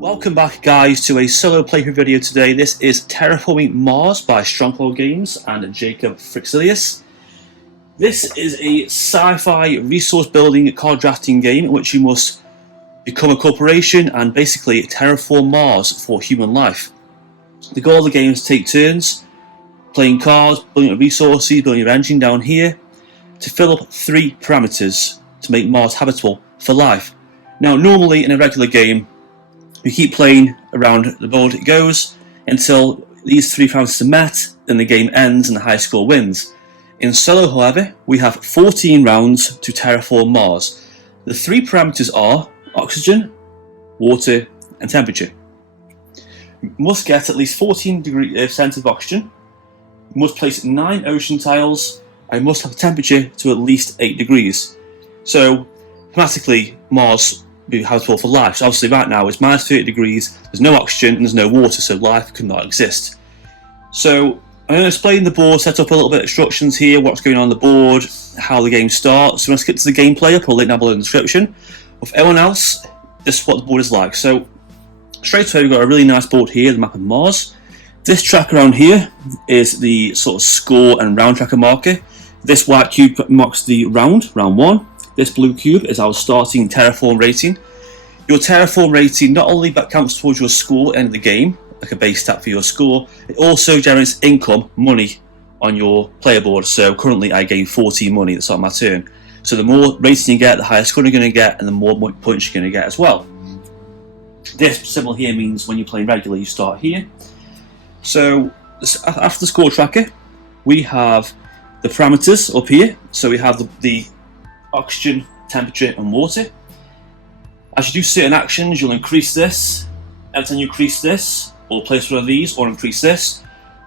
Welcome back, guys, to a solo playthrough video today. This is Terraforming Mars by Stronghold Games and Jacob Frixilius. This is a sci-fi resource building card drafting game in which you must become a corporation and basically terraform Mars for human life. The goal of the game is to take turns playing cards, building up resources, building your engine down here to fill up 3 parameters to make Mars habitable for life. Now, normally in a regular game, you keep playing around the board it goes until these 3 parameters are met, then the game ends and the highest score wins. In solo, however, we have 14 rounds to terraform Mars. The 3 parameters are oxygen, water and temperature. You must get at least 14% of oxygen, you must place 9 ocean tiles, and you must have a temperature to at least 8 degrees. So, thematically, Mars be habitable for life. So obviously right now it's minus 30 degrees, there's no oxygen and there's no water, so life could not exist. So I'm going to explain the board, set up a little bit of instructions here, what's going on the board, how the game starts. So when I skip to the gameplay, I'll put a link down below in the description. With everyone else, this is what the board is like. So straight away we've got a really nice board here, the map of Mars. This track around here is the sort of score and round tracker marker. This white cube marks the round 1. This blue cube is our starting terraform rating. Your terraform rating not only counts towards your score at the end of the game, like a base stat for your score, it also generates income, money, on your player board. So currently I gain 14 money that's on my turn. So the more rating you get, the higher score you're going to get, and the more points you're going to get as well. This symbol here means when you're playing regularly, you start here. So after the score tracker, we have the parameters up here. So we have the oxygen, temperature and water. As you do certain actions, you'll increase this. Every time you increase this, or place one of these, or increase this,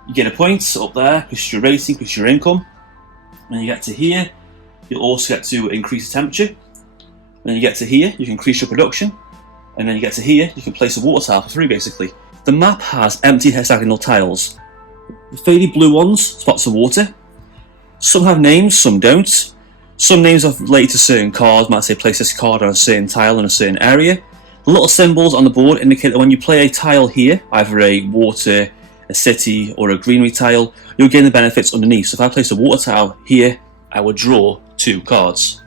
you get a point up there, increase your rating, increase your income. When you get to here, you'll also get to increase the temperature. When you get to here, you can increase your production. And then you get to here, you can place a water tile for 3 basically. The map has empty hexagonal tiles. The faded blue ones, spots of water. Some have names, some don't. Some names are related to certain cards, might say place this card on a certain tile in a certain area. The little symbols on the board indicate that when you play a tile here, either a water, a city or a greenery tile, you'll gain the benefits underneath. So if I place a water tile here, I will draw 2 cards.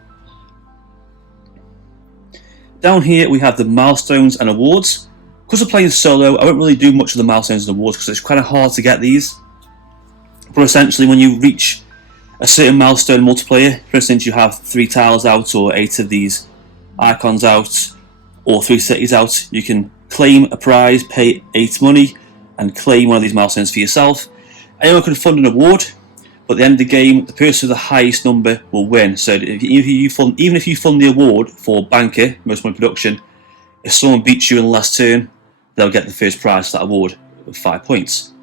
Down here we have the milestones and awards. Because we're playing solo, I won't really do much of the milestones and awards because it's kind of hard to get these. But essentially when you reach a certain milestone multiplayer, for instance you have 3 tiles out or 8 of these icons out or 3 cities out, you can claim a prize, pay 8 money and claim one of these milestones for yourself. Anyone can fund an award, but at the end of the game the person with the highest number will win. So even if you fund the award for banker, most money production, if someone beats you in the last turn, they'll get the first prize for that award of 5 points.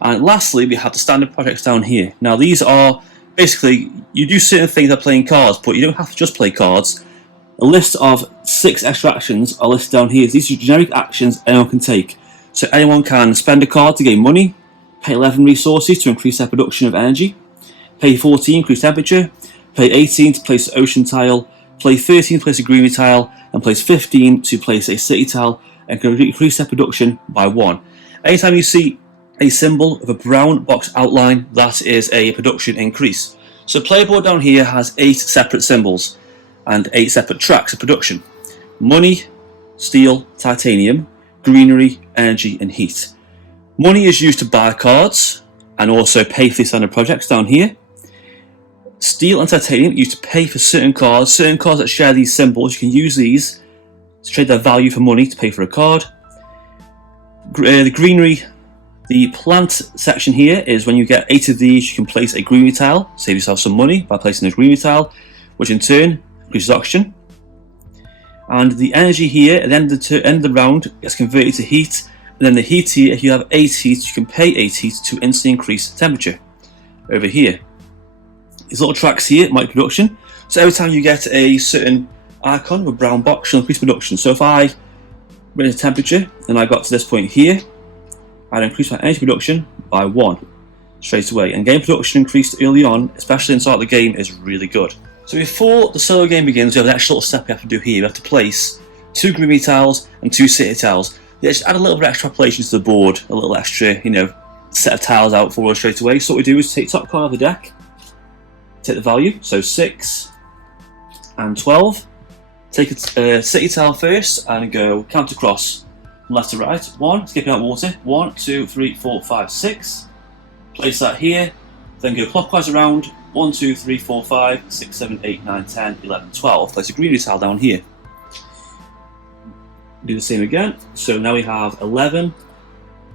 And lastly, we have the standard projects down here. Now these are basically, you do certain things like playing cards, but you don't have to just play cards. A list of 6 extra actions are listed down here. These are generic actions anyone can take. So anyone can spend a card to gain money, pay 11 resources to increase their production of energy, pay 14 to increase temperature, pay 18 to place an ocean tile, pay 13 to place a greenery tile, and place 15 to place a city tile, and can increase their production by 1. Anytime you see a symbol of a brown box outline, that is a production increase. So player board down here has 8 separate symbols and 8 separate tracks of production. Money, steel, titanium, greenery, energy and heat. Money is used to buy cards and also pay for standard projects down here. Steel and titanium are used to pay for certain cards that share these symbols. You can use these to trade their value for money to pay for a card. The greenery, the plant section here is when you get 8 of these, you can place a greenery tile, save yourself some money by placing a greenery tile, which in turn increases oxygen. And the energy here at the end of the round gets converted to heat, and then the heat here, if you have 8 heat, you can pay 8 heat to instantly increase temperature over here. These little tracks here might production, so every time you get a certain icon with a brown box, you'll increase production. So if I raise the temperature and I got to this point here, I'd increase my energy production by 1 straight away. And game production increased early on, especially inside the game, is really good. So before the solo game begins, we have an extra little step we have to do here. We have to place 2 green tiles, and 2 city tiles. They just add a little bit of extra population to the board, a little extra, set of tiles out for us straight away. So what we do is take top card of the deck, take the value, so 6 and 12. Take a city tile first and go count across from left to right. 1, skipping out water. 1, 2, 3, 4, 5, 6. Place that here, then go clockwise around. 1, 2, 3, 4, 5, 6, 7, 8, 9, 10, 11, 12. Place a green tile down here. Do the same again. So now we have 11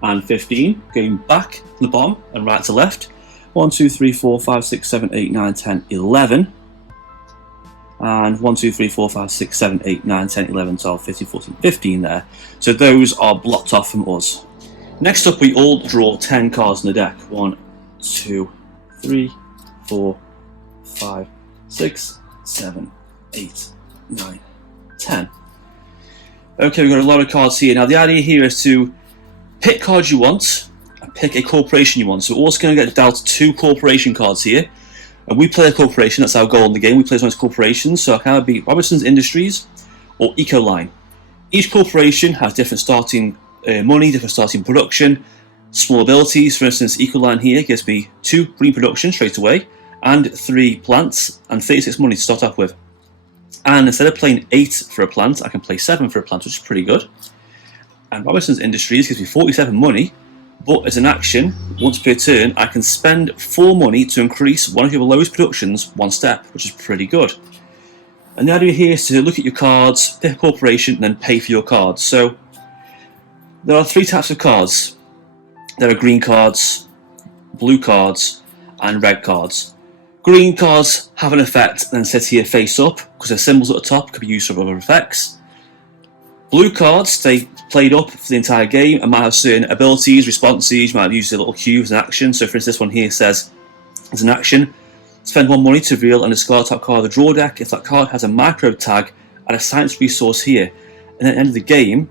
and 15 going back to the bottom and right to left. 1, 2, 3, 4, 5, 6, 7, 8, 9, 10, 11. And 1, 2, 3, 4, 5, 6, 7, 8, 9, 10, 11, 12, 13, 14, 15 there. So those are blocked off from us. Next up, we all draw 10 cards in the deck. 1, 2, 3, 4, 5, 6, 7, 8, 9, 10. Okay, we've got a lot of cards here. Now the idea here is to pick cards you want and pick a corporation you want. So we're also going to get dealt 2 corporation cards here. And we play a corporation, that's our goal in the game. We play as much corporations, so it can either be Robertson's Industries or Ecoline. Each corporation has different starting money, different starting production, small abilities. For instance, Ecoline here gives me 2 green production straight away, and 3 plants, and 36 money to start off with. And instead of playing 8 for a plant, I can play 7 for a plant, which is pretty good. And Robertson's Industries gives me 47 money, but as an action, once per turn, I can spend 4 money to increase one of your lowest productions 1 step, which is pretty good. And the idea here is to look at your cards, pick a corporation, and then pay for your cards. So there are 3 types of cards. There are green cards, blue cards, and red cards. Green cards have an effect and then sit here face up, because their symbols at the top could be used for other effects. Blue cards stay played up for the entire game and might have certain abilities, responses. You might have used a little cube as an action. So for instance, this one here says, as an action, spend 1 money to reveal and discard top card of the draw deck. If that card has a micro tag, add a science resource here. And at the end of the game,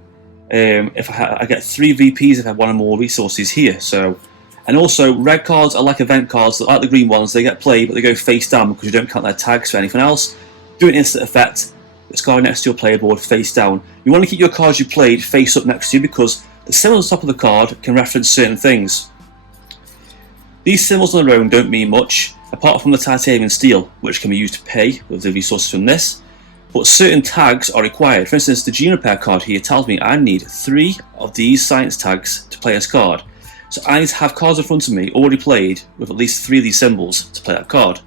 if I get 3 VPs if I have 1 or more resources here. So, and also red cards are like event cards, like the green ones. They get played, but they go face down because you don't count their tags for anything else. Do an instant effect. Discard next to your player board face down. You want to keep your cards you played face up next to you because the symbol on the top of the card can reference certain things. These symbols on their own don't mean much, apart from the titanium and steel, which can be used to pay with the resources from this, but certain tags are required. For instance, the gene repair card here tells me I need 3 of these science tags to play this card. So I need to have cards in front of me already played with at least 3 of these symbols to play that card.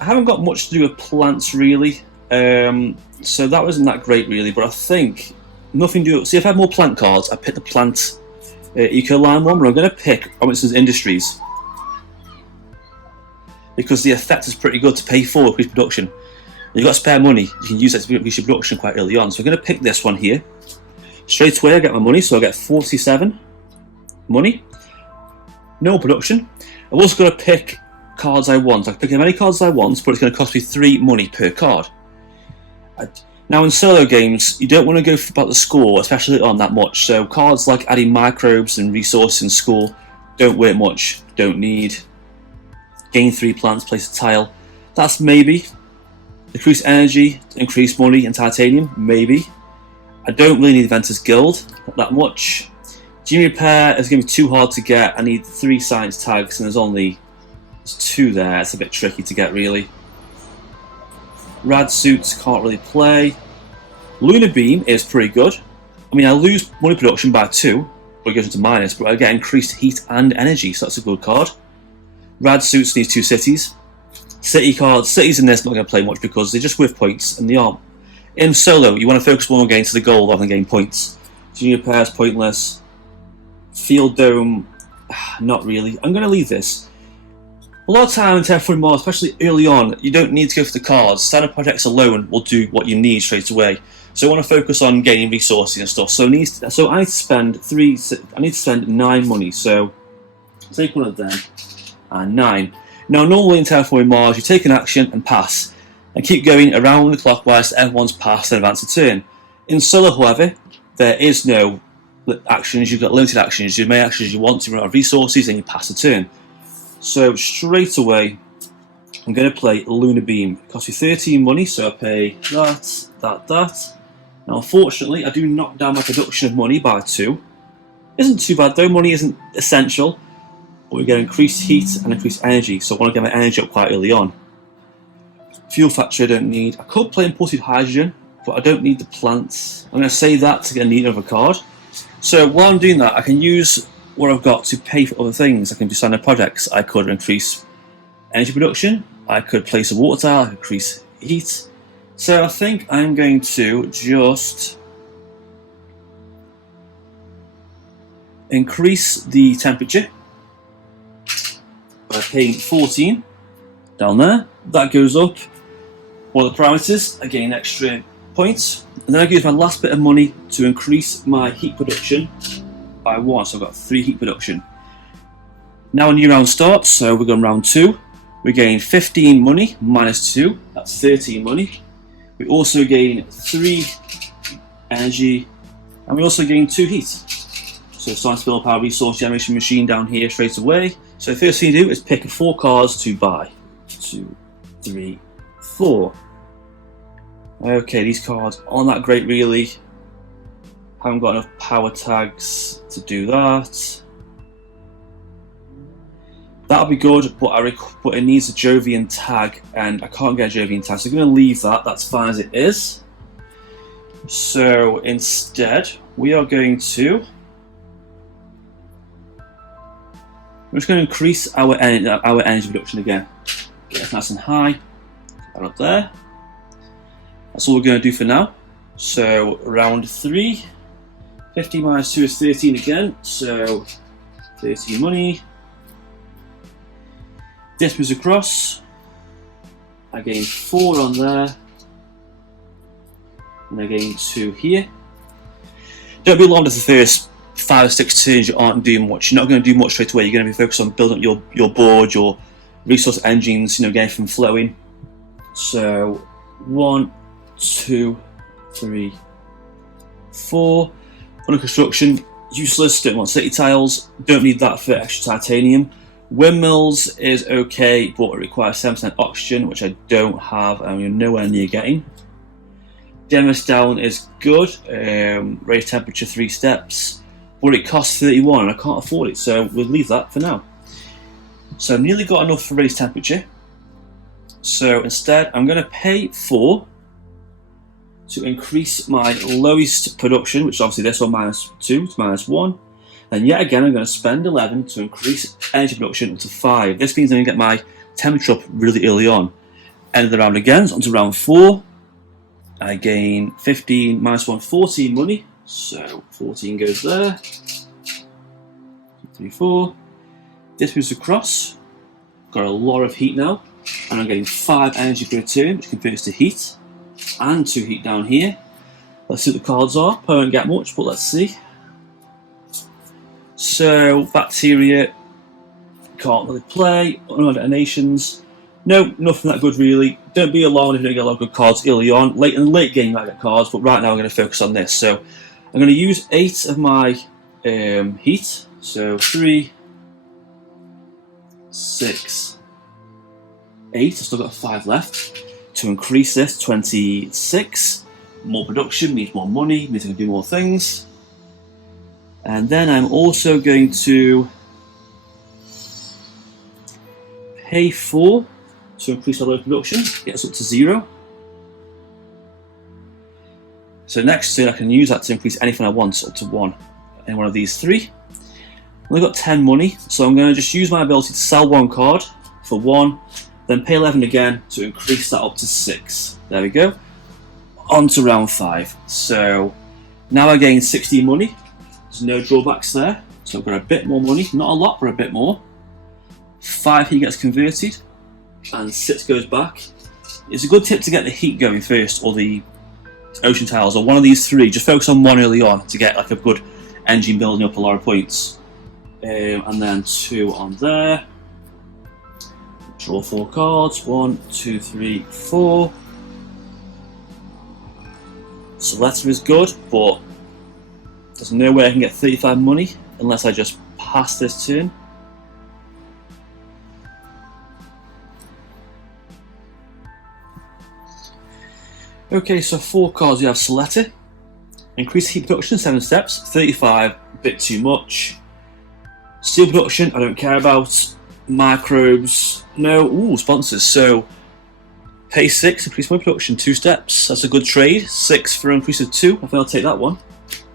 I haven't got much to do with plants really. So that wasn't that great really, but I think nothing to do. See, if I had more plant cards, I'd pick the plant Ecoline one, but I'm going to pick Robertson's Industries because the effect is pretty good to pay for increased production. You've got spare money, you can use that to increase your production quite early on. So I'm going to pick this one here. Straight away I get my money, so I get 47 money. No production. I've also got to pick cards I want. I can pick as many cards as I want, but it's going to cost me 3 money per card. Now in solo games, you don't want to go about the score, especially on that much. So cards like adding microbes and resources in score don't work much. Don't need. Gain 3 plants, place a tile. That's maybe. Increase energy, increase money and titanium, maybe. I don't really need Inventor's Guild, not that much. Gene Repair is going to be too hard to get. I need 3 science tags and there's 2 there. It's a bit tricky to get really. Rad Suits can't really play. Lunar Beam is pretty good. I mean, I lose money production by 2, but it goes into minus, but I get increased heat and energy, so that's a good card. Rad Suits needs 2 cities. City cards, cities in this not going to play much because they're just worth points and they aren't. In solo, you want to focus more on getting to the goal rather than getting points. Junior Repair is pointless. Field Dome, not really. I'm going to leave this. A lot of time in Terraforming Mars, especially early on, you don't need to go for the cards. Standard projects alone will do what you need straight away. So I want to focus on gaining resources and stuff. So I need to spend 9 money. So take one of them and 9. Now normally in Terraforming Mars, you take an action and pass, and keep going around the clock whilst everyone's passed and advance a turn. In solo, however, there is no actions. You've got limited actions. You may actions you want to run out of resources, and you pass a turn. So straight away, I'm going to play Lunar Beam. It costs me 13 money, so I pay that, Now unfortunately I do knock down my production of money by 2. Isn't too bad though, money isn't essential, but we get increased heat and increased energy, so I want to get my energy up quite early on. Fuel factory I don't need. I could play imported hydrogen, but I don't need the plants. I'm going to save that to get a need another card. So while I'm doing that, I can use what I've got to pay for other things. I can do standard projects. I could increase energy production. I could place a water tile. I could increase heat. So I think I'm going to just increase the temperature by paying 14 down there. That goes up. One of the parameters, I gain extra points, and then I use my last bit of money to increase my heat production by 1, so I've got 3 heat production. Now a new round starts, so we're going round 2. We gain 15 money minus 2, that's 13 money. We also gain 3 energy, and we also gain 2 heat. So it's time to build up our resource generation machine down here straight away. So the first thing you do is pick 4 cards to buy. 2, 3, 4. Okay, these cards aren't that great really. Haven't got enough power tags to do that. That'll be good, but it needs a Jovian tag, and I can't get a Jovian tag, so I'm going to leave that. That's fine as it is. So instead, we are going to. We're just going to increase our energy production again. Get it nice and high. Put that up there. That's all we're going to do for now. So round 3, 15 minus 2 is 13 again, so 13 money. This moves across. I gain 4 on there, and I gain 2 here. Don't be alarmed if the first 5 or 6 turns you aren't doing much. You're not going to do much straight away. You're going to be focused on building up your board, your resource engines, getting everything flowing. So 1, 2, 3, 4. Under construction, useless, don't want city tiles, don't need that for extra titanium. Windmills is okay, but it requires 7% oxygen, which I don't have, and we're nowhere near getting. Demos down is good, raise temperature 3 steps, but it costs 31 and I can't afford it, so we'll leave that for now. So I've nearly got enough for raise temperature, so instead I'm going to pay 4 to increase my lowest production, which is obviously this one minus 2 to minus 1. And yet again, I'm going to spend 11 to increase energy production up to 5. This means I'm going to get my temperature up really early on. End of the round again, so onto round 4. I gain 15 minus 1, 14 money. So 14 goes there. 2, 3, 4. This moves across. Got a lot of heat now. And I'm getting 5 energy per turn, which converts to heat. And 2 heat down here. Let's see what the cards are. I won't get much, but let's see. So bacteria can't really play. Detonations. No, nothing that good really. Don't be alarmed if you don't get a lot of good cards early on. Late in the late game you might get cards, but right now I'm going to focus on this. So I'm going to use 8 of my heat. So 3, 6, 8. I've still got 5 left. To increase this, 26. More production means more money, means I can do more things. And then I'm also going to pay 4 to increase our load production, get us up to 0. So next turn I can use that to increase anything I want up to 1 in one of these 3. I've only got 10 money, so I'm going to just use my ability to sell 1 card for 1, then pay 11 again to increase that up to 6. There we go. On to round 5. So now I gain 16 money. There's no drawbacks there. So I've got a bit more money. Not a lot, but a bit more. 5 heat gets converted. And 6 goes back. It's a good tip to get the heat going first, or the ocean tiles, or one of these 3. Just focus on 1 early on to get like a good engine building up a lot of points. And then 2 on there. Draw 4 cards. 1, 2, 3, 4. Selector is good, but there's no way I can get 35 money unless I just pass this turn. Okay, so 4 cards we have Selector. Increase heat production 7 steps, 35, a bit too much. Steel production, I don't care about. Microbes, no. Ooh, sponsors. So pay 6, increase my production 2 steps. That's a good trade. 6 for an increase of 2. I think I'll take that one.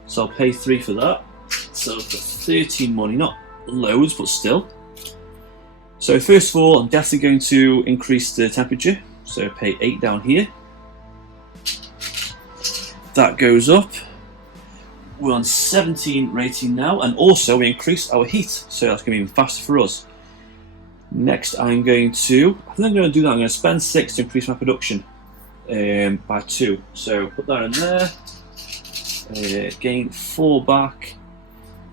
So I'll pay 3 for that. So for 13 money, not loads, but still. So first of all, I'm definitely going to increase the temperature. So pay 8 down here. That goes up. We're on 17 rating now, and also we increased our heat, so that's going to be even faster for us. Next, I'm going to, I think I'm going to do that. I'm going to spend 6 to increase my production by 2. So put that in there. Gain 4 back.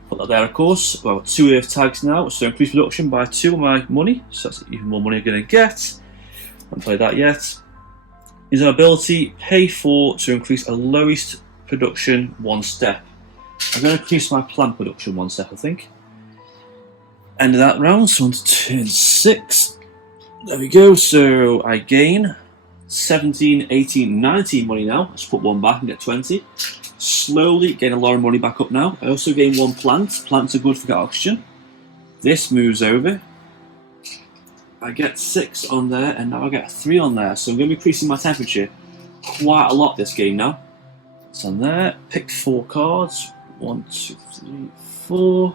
Put that there, of course. Well, 2 earth tags now, so increase production by 2 of my money. So that's even more money I'm going to get. I haven't played that yet. Is our ability pay 4 to increase a lowest production 1 step. I'm going to increase my plant production 1 step, I think. End of that round, so on to turn 6. There we go, so I gain 17, 18, 19 money now. Let's put 1 back and get 20. Slowly gain a lot of money back up now. I also gain 1 plant. Plants are good for oxygen. This moves over. I get 6 on there, and now I get 3 on there. So I'm going to be increasing my temperature quite a lot this game now. It's on there. Pick 4 cards. 1, 2, 3, 4.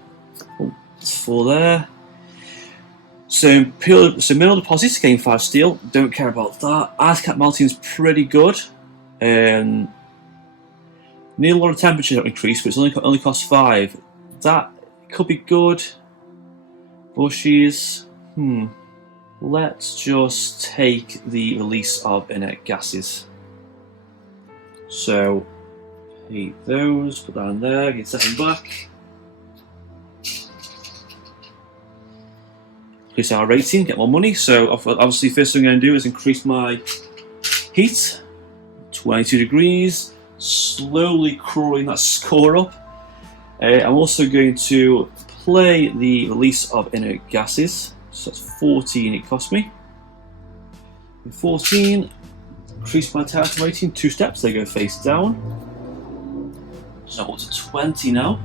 Oh, there's 4 there. So mineral deposits gain 5 steel. Don't care about that. Ice cap melting is pretty good. Need a lot of temperature increase, but it's only costs 5. That could be good. Bushes. Let's just take the release of inert gases. So, hate those, put that in there, get 7 back. Increase our rating, get more money. So, obviously, first thing I'm going to do is increase my heat. 22 degrees, slowly crawling that score up. I'm also going to play the release of inert gases. So that's 14 it cost me. 14, increase my terraforming rating 2 steps, they go face down. So up to 20 now.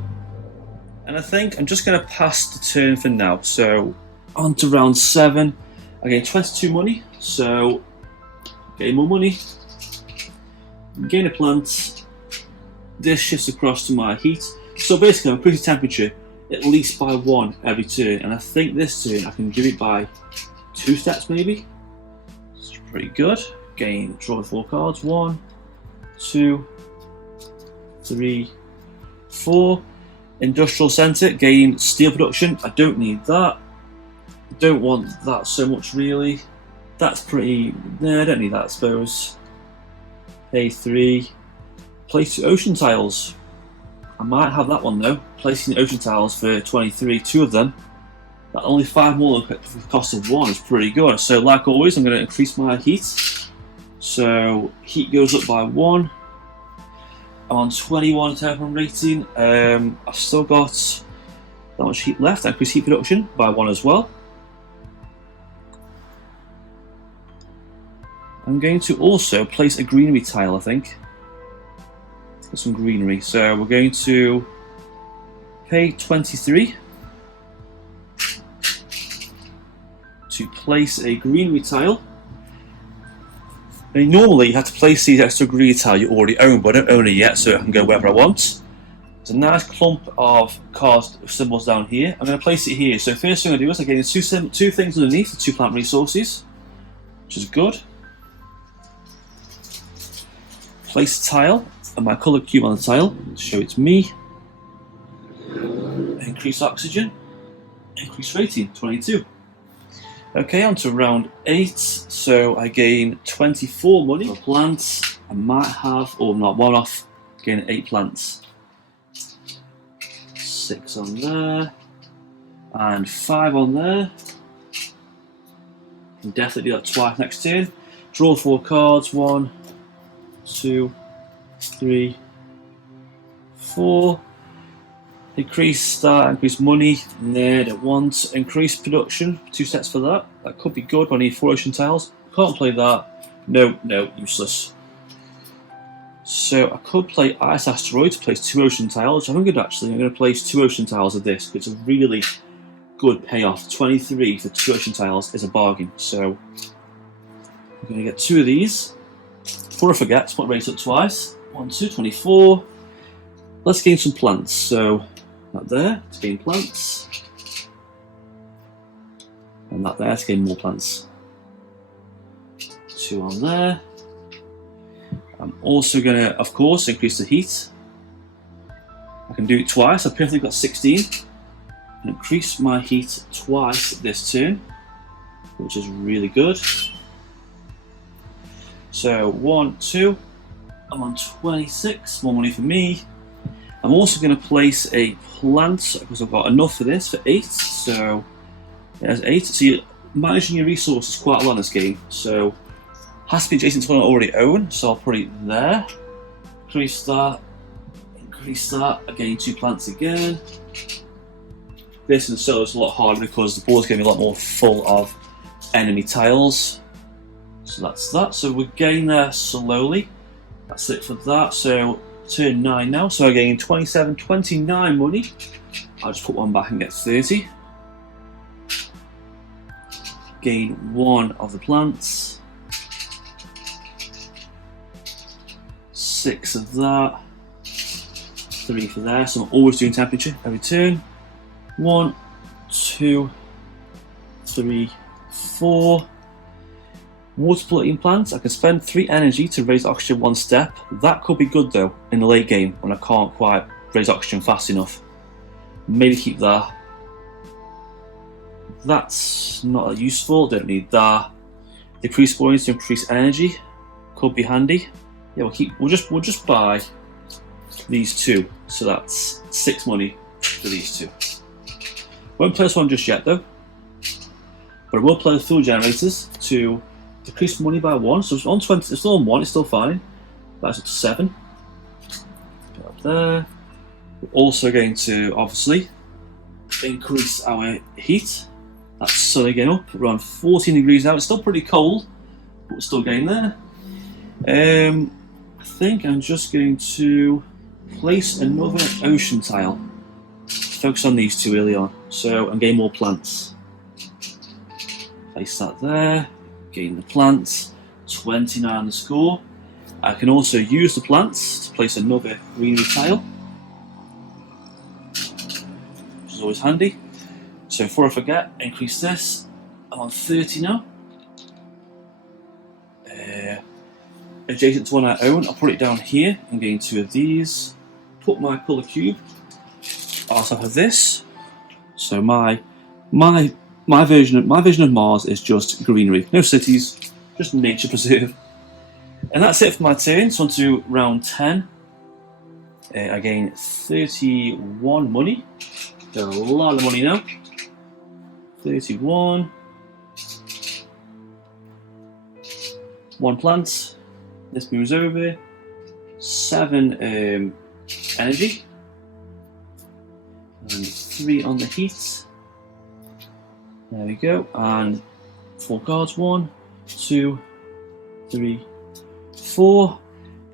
And I think I'm just going to pass the turn for now. So on to round 7. I gain 22 money, so gain more money. Gain a plant. This shifts across to my heat. So basically I'm increasing temperature at least by 1 every turn, and I think this turn I can give it by 2 steps maybe. It's pretty good. Gain, draw 4 cards. 1, 2, 3, 4. Industrial centre, gain steel production. I don't need that. I don't want that so much really. That's pretty, no, I don't need that I suppose. Pay 3. Place 2 ocean tiles. I might have that one though. Placing ocean tiles for 23, 2 of them. That only 5 more than the cost of 1 is pretty good. So like always, I'm going to increase my heat. So heat goes up by 1. I'm on 21 terraforming rating. I've still got that much heat left. I increase heat production by 1 as well. I'm going to also place a greenery tile, I think. Get some greenery. So we're going to pay 23 to place a greenery tile. And normally you have to place these extra greenery tile you already own, but I don't own it yet, so I can go wherever I want. There's a nice clump of cards symbols down here. I'm going to place it here. So first thing I do is I gain 2 things underneath, the 2 plant resources, which is good. Place a tile, and my colour cube on the tile, show it's me. Increase oxygen, increase rating, 22. Okay, on to round 8, so I gain 24 money for plants. I might have, or not, 1 off, gain 8 plants. 6 on there, and 5 on there. Can definitely do that twice next turn. Draw 4 cards, 1, 2, 3, 4. Increase that, increase money. No, don't want. Increase production, 2 sets for that. That could be good, but I need 4 ocean tiles. Can't play that. No, useless. So I could play Ice Asteroid to place 2 ocean tiles. I'm going to place 2 ocean tiles of this. It's a really good payoff. 23 for 2 ocean tiles is a bargain. So I'm going to get 2 of these. Before I forget, to put rates up twice. 1, 2, 24. Let's gain some plants. So that there to gain plants. And that there to gain more plants. 2 on there. I'm also going to, of course, increase the heat. I can do it twice. I've perfectly got 16. And increase my heat twice this turn, which is really good. So 1, 2. I'm on 26. More money for me. I'm also going to place a plant because I've got enough for this for 8. So there's 8. So you're managing your resources quite a lot in this game. So has to be adjacent to one I already own, so I'll put it there. Increase that, I gain 2 plants again. This and so is a lot harder because the board's going to be a lot more full of enemy tiles. So that's that. So we're getting there slowly. That's it for that. So turn 9 now. So I gain 27, 29 money. I'll just put 1 back and get 30. Gain 1 of the plants. 6 of that, 3 for there, so I'm always doing temperature every turn. 1, 2, 3, 4. Water plating plants, I can spend 3 energy to raise oxygen 1 step. That could be good though in the late game when I can't quite raise oxygen fast enough. Maybe keep that. That's not that useful, don't need that. Decrease points to increase energy, could be handy. Yeah, we'll just buy these 2, so that's 6 money for these 2. Won't play this one just yet though, but I will play the fuel generators to decrease money by 1. So it's on 20. It's still on 1. It's still fine. That's up to 7. Put up there. We're also going to obviously increase our heat. That's sun again up around 14 degrees now. It's still pretty cold, but we're still getting there. I think I'm just going to place another ocean tile. Focus on these 2 early on, so and gain more plants. Place that there, gain the plants, 29 the score. I can also use the plants to place another greenery tile, which is always handy. So before I forget, increase this. I'm on 30 now. Adjacent to one I own, I'll put it down here and gain 2 of these. Put my colour cube on top of this. So my version of Mars is just greenery, no cities, just nature preserve. And that's it for my turn. So on to round 10. I gain 31 money. Got a lot of money now. 31. 1 plant. This moves over. 7 energy. And 3 on the heat. There we go. And 4 cards. 1, 2, 3, 4.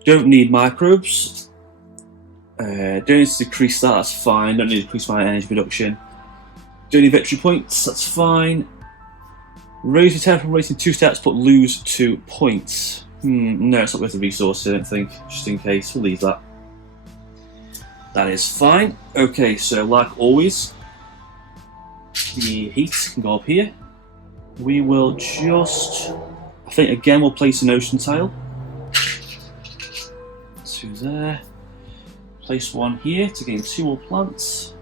Don't need microbes. Don't need to decrease that, that's fine. Don't need to decrease my energy production. Don't need victory points, that's fine. Raise the terraform rating 2 steps but lose 2 points. No, it's not worth the resource, I don't think. Just in case, we'll leave that. That is fine. Okay, so like always, the heat can go up here. We will just, I think again we'll place an ocean tile. 2 there. Place 1 here to gain 2 more plants.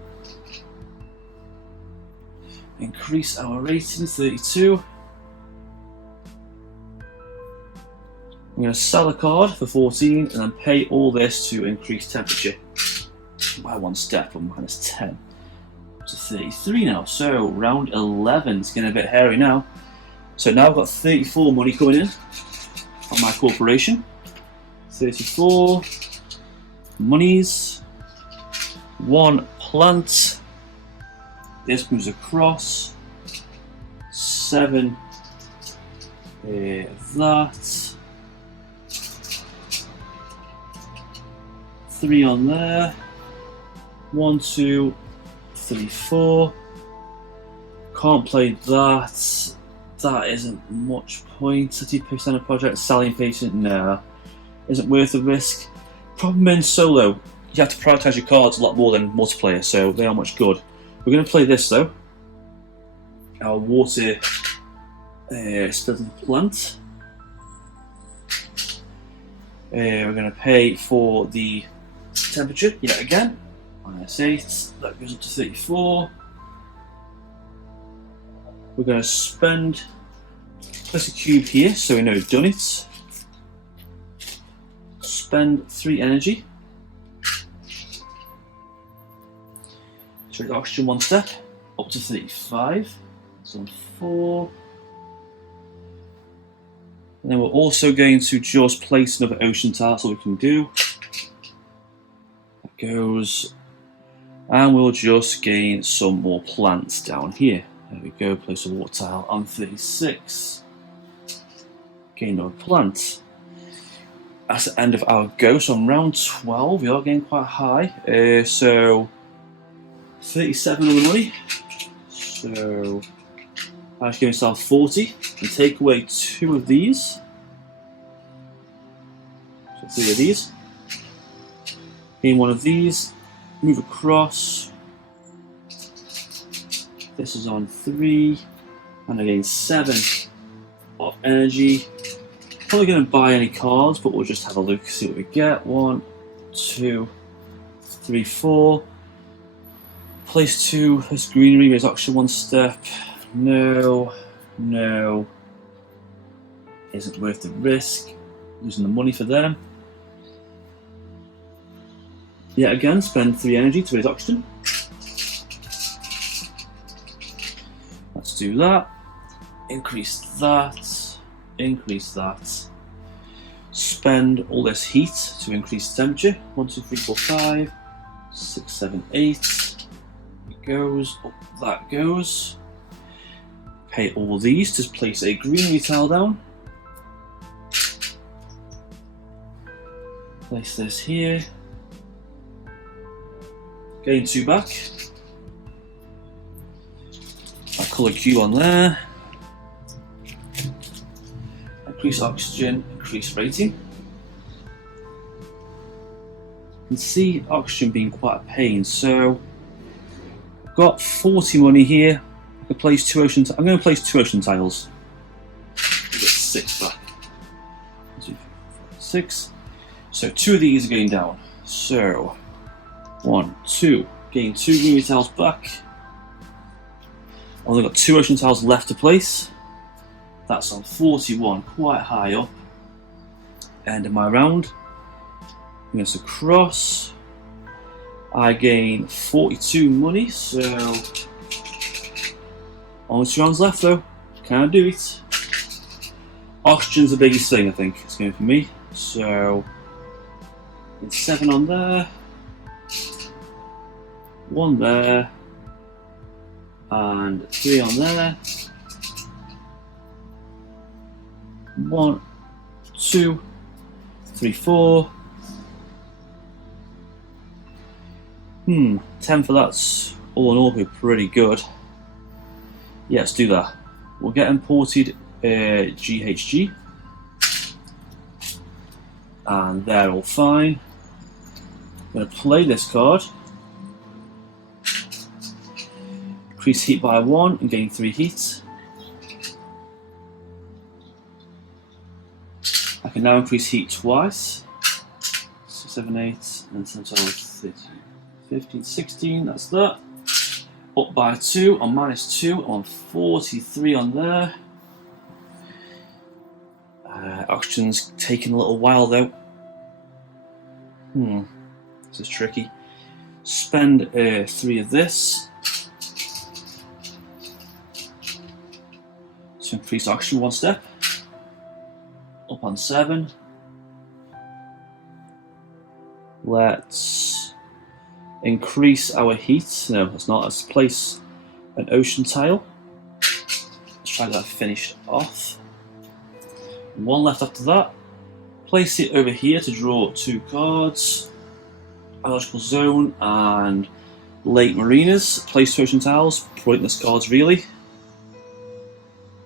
Increase our rating, 32. I'm going to sell a card for 14 and then pay all this to increase temperature by 1 step from -10 to 33 now. So round 11 is getting a bit hairy now. So now I've got 34 money coming in on my corporation. 34 monies. 1 plant. This moves across. 7 that. 3 on there. 1, 2, 3, 4. Can't play that. That isn't much point. 30% of project, selling patient, nah. Isn't worth the risk. Problem in solo, you have to prioritise your cards a lot more than multiplayer, so they are much good. We're going to play this though. Our water skeleton plant. We're going to pay for the temperature yet again. -8, that goes up to 34. We're going to spend, place a cube here so we know we've done it. Spend 3 energy. So the oxygen 1 step, up to 35. So on 4. And then we're also going to just place another ocean tile, that's all we can do. That goes. And we'll just gain some more plants down here. There we go, place a water tile on 36. Gain another plant. That's the end of our go, so on round 12 we are getting quite high. So 37 on the money. So I should give myself 40 and take away 2 of these. So 3 of these. Gain 1 of these. Move across. This is on 3. And I gain 7 of energy. Probably going to buy any cards, but we'll just have a look, see what we get. 1, 2, 3, 4. Place 2, this greenery, raise oxygen 1 step. No, no. Isn't worth the risk. Losing the money for them. Yet again, spend 3 energy to raise oxygen. Let's do that. Increase that. Increase that. Spend all this heat to increase temperature. 1, 2, 3, 4, 5, 6, 7, 8. It goes, up that goes. Pay all these to place a greenery tile down. Place this here. Gain 2 back. That colour cube on there. Increase oxygen, increase rating. You can see oxygen being quite a pain, so I've got 40 money here. I could place 2 ocean tiles. I'm going to place 2 ocean tiles. Get 6 back. 2, 4, 6. So 2 of these are going down. So 1, 2. Gain 2 green tiles back. I've only got 2 ocean tiles left to place. That's on 41, quite high up. End of my round. I'm going to cross. I gain 42 money, so only 2 rounds left though. Can't do it. Oxygen's the biggest thing I think it's going for me. So it's 7 on there. 1 there. And 3 on there. 1, 2, 3, 4. 10 for that's all in all be pretty good. Yeah, let's do that. We'll get imported GHG. And they're all fine. I'm going to play this card. Increase heat by 1 and gain 3 heat. I can now increase heat twice. 6, 7, 8, and then 13, 15, 16, that's that. Up by 2 on -2 on 43 on there. Oxygen's taking a little while though. This is tricky. Spend 3 of this to increase oxygen 1 step. Up on 7. Let's increase our heat. No, it's not. Let's place an ocean tile. Let's try that finished off. 1 left after that. Place it over here to draw 2 cards. biological zone and lake marinas. Place ocean tiles, pointless cards really.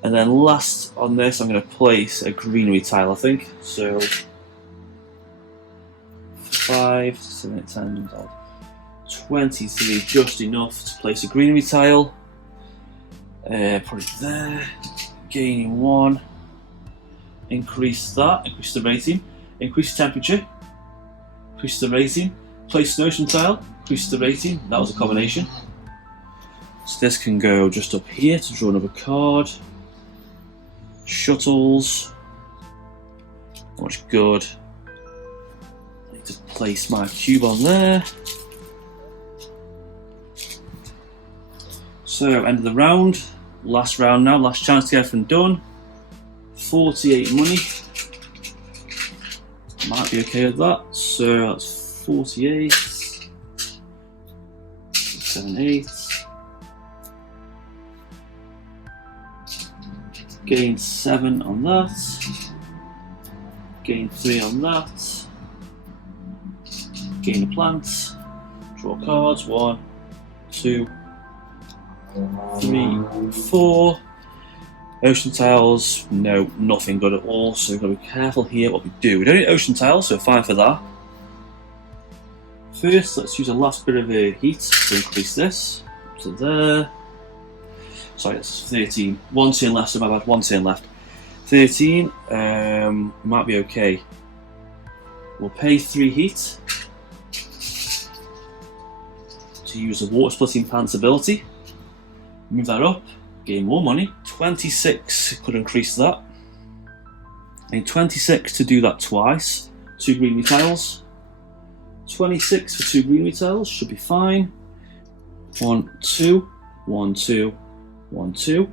And then last on this, I'm going to place a greenery tile, I think. So 5, 7, 8, 10, 23, just enough to place a greenery tile. Put it there, gaining 1. Increase that, increase the rating, increase the temperature, increase the rating, place an ocean tile, increase the rating. That was a combination. So this can go just up here to draw another card. Shuttles, not much good. I need to place my cube on there. So end of the round, last round now, last chance to get everything done. 48 money, might be okay with that. So that's 48, 7, 8. Gain 7 on that, gain 3 on that, gain a plant, draw cards, 1, 2, 3, 4. Ocean tiles, no, nothing good at all, so we've got to be careful here what we do. We don't need ocean tiles, so we're fine for that. First, let's use a last bit of heat to increase this to there. Sorry, that's 13. 1 turn left, so my bad, 1 turn left. 13, might be okay. We'll pay 3 heat to use the water splitting pants ability. Move that up, gain more money. 26 could increase that. I need 26 to do that twice. 2 greenery tiles. 26 for 2 greenery tiles should be fine. 1, 2, 1, 2. 1, 2.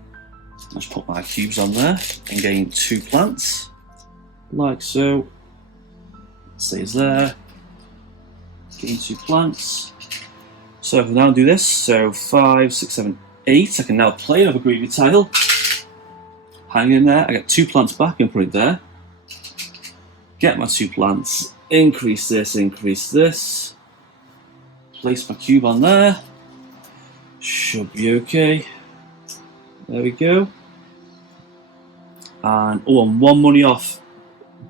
Let's put my cubes on there and gain 2 plants, like so. Stays there. Gain 2 plants. So if we now do this, so 5, 6, 7, 8. I can now play another greenery tile. Hang in there. I get 2 plants back and put it there. Get my 2 plants. Increase this. Increase this. Place my cube on there. Should be okay. There we go. And oh, I'm 1 money off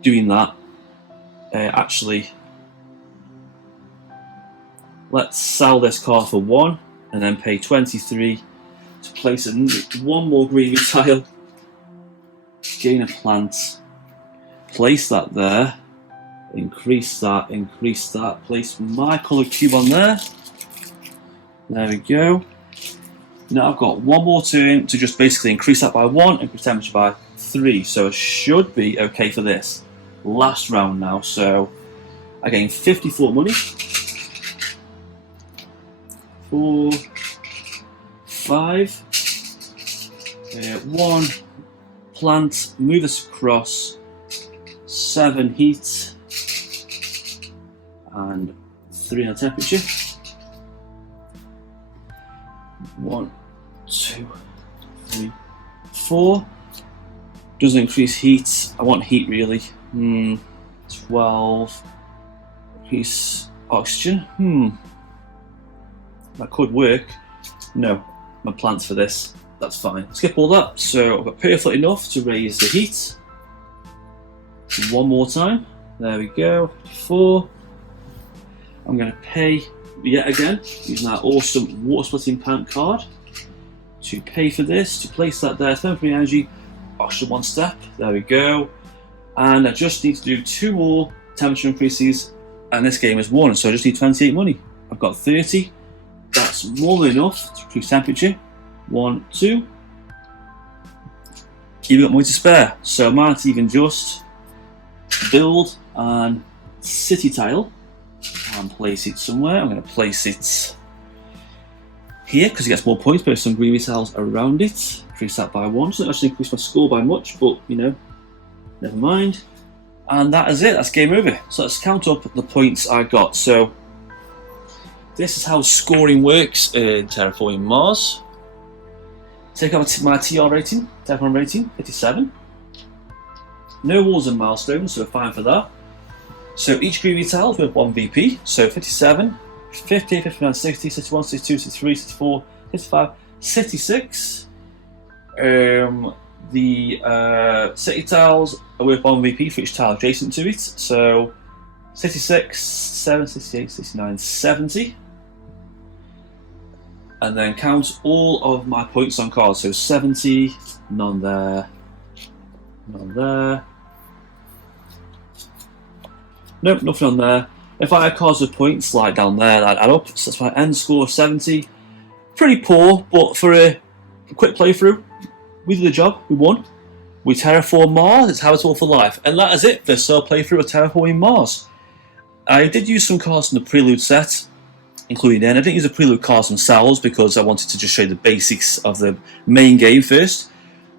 doing that. Actually, let's sell this card for 1 and then pay 23 to place 1 more greenery tile. Gain a plant. Place that there. Increase that. Increase that. Place my coloured cube on there. There we go. Now I've got 1 more turn to just basically increase that by 1, increase temperature by 3, so it should be okay for this. Last round now, so I gain 54 money. 4, 5, 1 plant, move this across, 7 heat, and 3 on temperature. 1, 2, 3, 4. Doesn't increase heat. I want heat really. 12. Increase oxygen. That could work. No, my plants for this. That's fine. Skip all that. So I've got perfect enough to raise the heat. 1 more time. There we go. 4. I'm going to pay yet again, using that awesome water splitting pant card to pay for this, to place that there, thermal energy, oxygen 1 step, there we go. And I just need to do 2 more temperature increases, and this game is won, so I just need 28 money. I've got 30, that's more than enough to increase temperature. 1, 2. Keep up money to spare, so I might even just build an city tile and place it somewhere. I'm going to place it here because it gets more points, but some greenery tiles around it. Increase that by 1. So it actually increase my score by much, but you know, never mind. And that is it. That's game over. So let's count up the points I got. So this is how scoring works in Terraforming Mars. Take out my TR rating, Terraform rating, 57. No walls and milestones, so we're fine for that. So each greedy tile is worth 1 VP, so 57, 50, 59, 60, 61, 62, 63, 64, 65, 66. The city tiles are worth 1 VP for each tile adjacent to it, so 66, 7, 68, 69, 70. And then count all of my points on cards, so 70, none there, none there. Nope, nothing on there. If I had cards with points like down there, that add up. So that's my end score 70. Pretty poor, but for a quick playthrough, we did the job, we won. We terraformed Mars, it's habitable for life. And that is it for this solo playthrough of Terraforming Mars. I did use some cards from the Prelude set, including then. I didn't use the Prelude cards themselves because I wanted to just show you the basics of the main game first.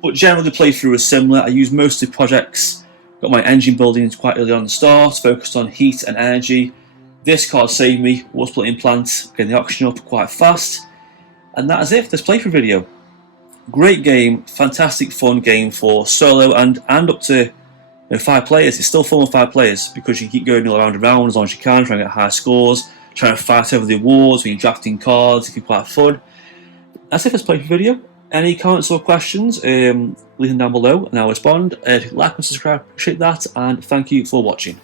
But generally the playthrough was similar. I used most of the projects. Got my engine building quite early on the start, focused on heat and energy. This card saved me, water splitting plant, getting the oxygen up quite fast. And that is it for this playthrough video. Great game, fantastic fun game for solo and up to 5 players. It's still fun with 5 players because you keep going all around and around as long as you can, trying to get high scores, trying to fight over the awards, when you're drafting cards, it can be quite fun. That's it for this playthrough video. Any comments or questions, leave them down below and I'll respond. Like and subscribe, appreciate that, and thank you for watching.